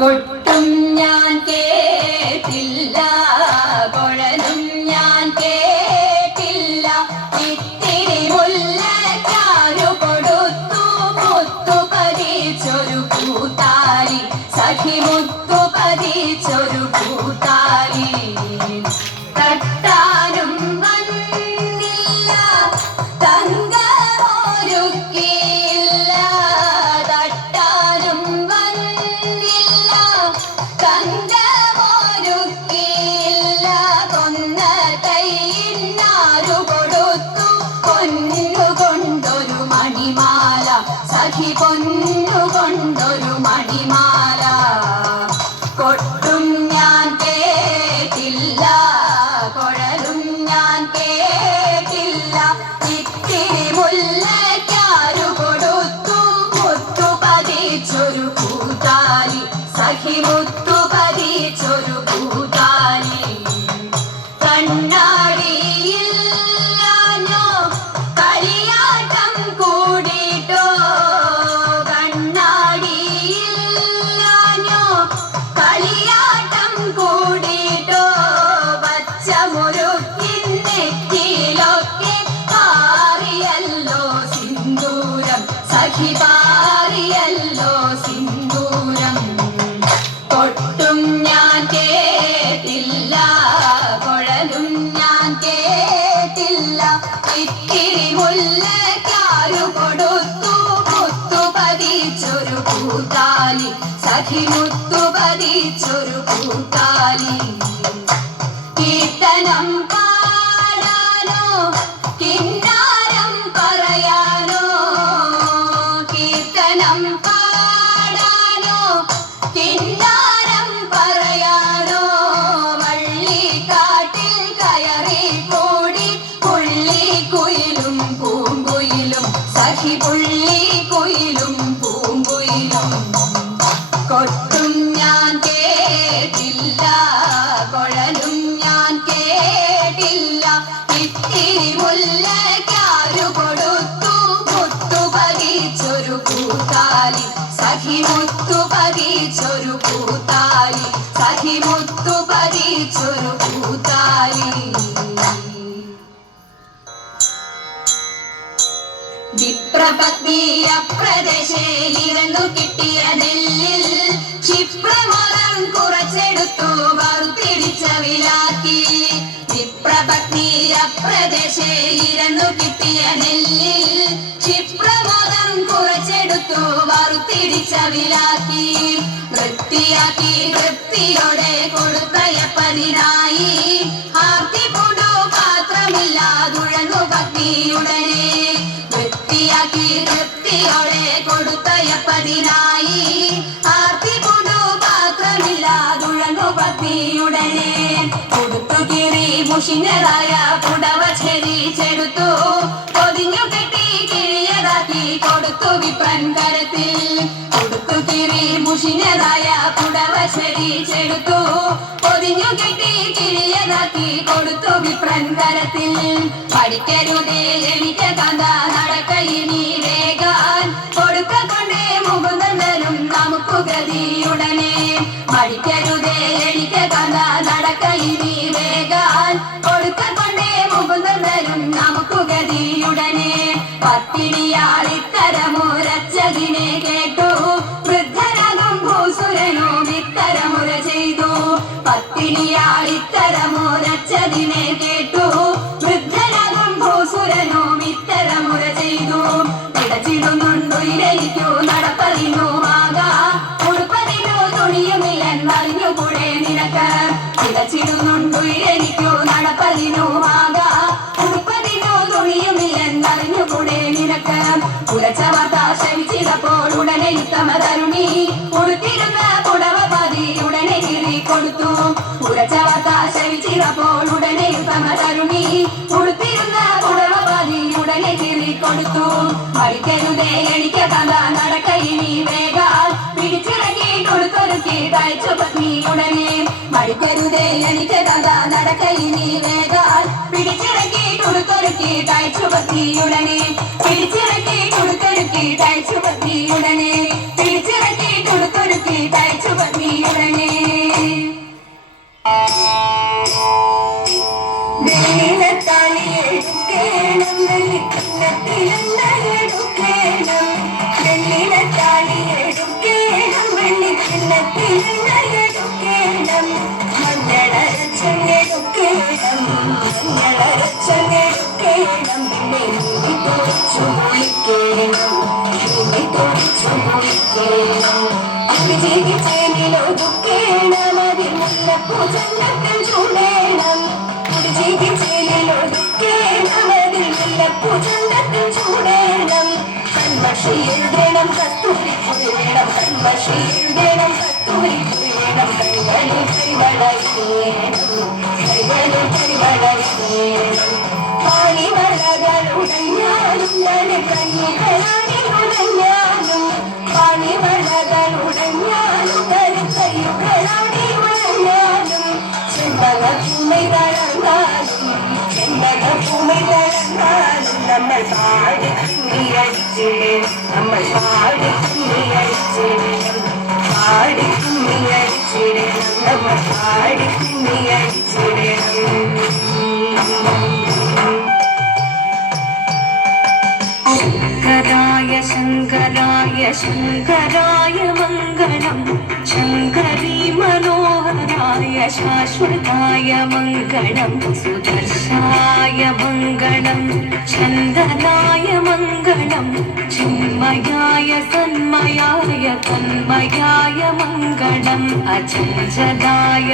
കൊട്ടും ഞാൻ കേട്ടില്ല, കുഴലും ഞാൻ കേട്ടില്ല. ഇത്തിരി മുല്ലക്കാരു കൊടുത്തു മുത്തു പതിച്ചൊരു കൂത്താലി, സഖി മുത്തു പതിച്ചൊരു കൂത്താലി. തട്ടാനും വന്നില്ല തങ്കമൊരുക്കിയില്ല, തട്ടാനും വന്നില്ല തങ്കമൊരുക്കിയില്ല. കൊന്ന കൈയിനാരു കൊടുത്തു പൊന്നുകൊണ്ടൊരു മണിമാല, സഖി പൊന്നുകൊണ്ടൊരു മണിമാല. കൊട്ടും ഞാൻ കേട്ടില്ല, കുഴലും ഞാൻ കേട്ടില്ല. ഇത്തിരി മുല്ലക്കാരു കൊടുത്തു മുത്തു പതിച്ചൊരു കൂത്താലി, സഖി മുത്തു പതിച്ചൊരു കൂത്താലി. കണ്ണാടിയില്ലാഞ്ഞോ കളിയാട്ടം കൂടിട്ടോ, കണ്ണാടിയില്ലാഞ്ഞോ കളിയാട്ടം കൂടിട്ടോ. പച്ചമുറുക്കിൻ നെറ്റിയിലൊക്കെ പാറിയല്ലോ സിന്ദൂരം, സഖി പാറിയല്ലോ സിന്ദൂരം. കൊട്ടും ഞാൻ കേട്ടില്ല, കുഴലും ഞാൻ കേട്ടില്ല. ഇത്തിരി മുല്ലക്കാരു കൊടുത്തു മുത്തു പതിച്ചൊരു കൂത്താലി, സഖി മുത്തു പതിച്ചൊരു കൂത്താലി. കീർത്തനം പാടാനോ കിന്നാരം പറയാനോ, കീർത്തനം പാടാനോ കിന്നാരം പറയാനോ. വള്ളിക്കാട്ടിൽ കയറി കൂടി പുള്ളിക്കുയിലും പൂങ്കുയിലും, സഖി പുള്ളിക്കുയിലും പൂങ്കുയിലും. കൊട്ടും ഞാൻ കേട്ടില്ല, കുഴലും ഞാൻ കേട്ടില്ല. ഇത്തിരി മുല്ലക്കാരു കൊടുത്തു മുത്തു പതിച്ചൊരു കൂത്താലി, സഖി മുത്തു പതിച്ചൊരു കൂത്താലി, സഖി മുത്തു പതിച്ചൊരു കൂത്താലി. വിപ്രപത്നി അപ്രദേശയിലിരുന്നു കിട്ടിയ നെല്ലിൽ ക്ഷിപ്രമോദം കുറച്ചെടുത്തു വറുത്തിടിച്ച വിലാക്കി. വിപ്രപത്നി അപ്രദേശയിലിരുന്നു കിട്ടിയ നെല്ലിൽ ക്ഷിപ്രമോദം കുറച്ചെടുത്തു വറുത്തിടിച്ച വിലാക്കി. വൃത്തിയാക്കി വൃത്തിയോടെ കൊടുത്തയപ്പതിനായി ആർത്തി പൂണ്ടു പാത്രമില്ലാതുഴന്നു പത്നിയുടനെ. വൃത്തിയാക്കി വൃത്തിയോടെ കൊടുത്തയപ്പതിനായി ആർത്തി പൂണ്ടു പാത്രമില്ലാതുഴന്നു പത്നിയുടനെ. കൊടുത്തു കീറി മുഷിഞ്ഞതായ പുടവ ചെരിച്ചെടുത്തു പൊതിഞ്ഞു കെട്ടി കിഴിയതാക്കി കൊടുത്തു വിപ്രൻ കരത്തിൽ. കൊടുത്തു കീറി മുഷിഞ്ഞതായ പുടവ ചെരിച്ചെടുത്തു പൊതിഞ്ഞു കെട്ടി കിഴിയതാക്കി കൊടുത്തു വിപ്രൻ കരത്തിൽ. പഠിക്കരുതേ എനിക്ക് കാന്ത നടക്കയിനി വേഗാൻ, കൊടുക്ക കൊണ്ടേ മുകുന്ദനും നമുക്ക് ഗതിയുടനെ. പഠിക്കരുതേ എനിക്ക് കാന്ത നടക്കയിനി വേഗാൻ, കൊടുക്ക കൊണ്ടേ മുകുന്ദനും നമുക്ക് ഗതിയുടനെ. പത്തിനിയാളിത്തരമുരച്ചതിനെ കേട്ടു വൃദ്ധനാകും ഭൂസുരനും ഇത്തരമുര ചെയ്തു. പത്തിനിയാളിത്തരമുരച്ചതിനെ കേട്ടു വൃദ്ധനാകും ഭൂസുരനും ഇത്തരമുര ചെയ്തു. പിടച്ചിടുന്നുണ്ടു ഇരയിക്കു നടപ്പതിനുമാകാ, ഉടുപ്പതിനു തുണിയുമില്ലെന്നറിഞ്ഞുകൂടെ നിനക്ക്. പിടച്ചിടുന്നുണ്ടു ഇരയിക്കു നടപ്പതിനുമാകാ, ഉടുപ്പതിനു തുണിയുമില്ലെന്നറിഞ്ഞുകൂടെ നിനക്ക്. ഉരച്ച വാർത്ത ശ്രവിച്ചിടപ്പോൾ ഉടനെ ഉത്തമ തരുണി ഉടുത്തിരുന്ന പുടവ പാതി ഉടനെ കീറി കൊടുത്തു. ഉരച്ച വാർത്ത ശ്രവിച്ചിടപ്പോൾ ഉടനെ ഉത്തമ തരുണി ഉടുത്തിരുന്ന പുടവ പാതി ഉടനെ കീറി കൊടുത്തു. പഠിക്കരുതേ എനിക്ക് കഥ നടക്കയിനി വേഗാൽ, പിടിച്ചിറക്കി കൊടുത്തൊരുക്കി തയ്ച്ചു പത്നിയുടനെ. പഠിക്കരുതേ എനിക്ക് കഥ നടക്കയിനി വേഗാൽ, പിടിച്ചിറക്കി കൊടുത്തൊരുക്കി തയ്ച്ചു പത്നിയുടനെ. പിടിച്ചിറക്കി കൊടുത്തൊരുക്കി തയ്ച്ചു പത്നിയുടനെ. പിടിച്ചിറക്കി കൊടുത്തൊരുക്കി തയ്ച്ചു പത്നി കൈകൊട്ടിയിടണേ. വെള്ളിനത്താലി എടുക്കേണം, വെള്ളിക്കിണ്ണത്തിലെണ്ണ എടുക്കേണം. വെള്ളിനത്താലി എടുക്കേണം, വെള്ളിക്കിണ്ണത്തിലെണ്ണ എടുക്കേണം. മഞ്ഞളരച്ചെടുക്കേണം, മഞ്ഞളരച്ചെടുക്കേണം. പിന്നെ നീ തൊടിച്ചു കുളിക്കേണം, നീ തൊടിച്ചു കുളിക്കേണം. ജീവിച്ചേനിലൊതുക്കേണം, അതിൽ മുല്ലപ്പൂ ചന്തത്തിൽ ചൂടേണം. ജീവിച്ചേനിലൊതുക്കേണം, അതിൽ മുല്ലപ്പൂ ചന്തത്തിൽ ചൂടേണം. കൺമഷി എഴുതണം, കസ്തൂരി വേണം, കൺമഷി എഴുതണം, കസ്തൂരി വേണം. കൈകളിൽ കൈവളവേണം, കൈകളിൽ കൈവളവേണം. പാണിവളകളുടഞ്ഞാലും കൈകളാണിയുടഞ്ഞാലും, പാണിവളകളുടഞ്ഞാലും കൈകളാണി ഉടഞ്ഞാലും. ചെമ്പകപ്പൂമൈ തളർന്നാലും, ചെമ്പകപ്പൂമൈ തളർന്നാലും നമ്മൾ പാടി കുമ്മിയടിച്ചിടണം, നമ്മൾ പാടി കുമ്മിയടിച്ചിടണം, പാടി കുമ്മിയടിച്ചിടണം, നമ്മൾ പാടി കുമ്മിയടിച്ചിടണം. ശങ്കരായ ശങ്കരായ ശങ്കരായ മംഗളം, ശങ്കരീ മനോഹരായ ശാശ്വതായ മംഗളം. സുദർശായ മംഗളം, ചന്ദനായ മംഗളം, ചിന്മയായ സന്മയായ തന്മയായ മംഗളം. അചഞ്ചലായ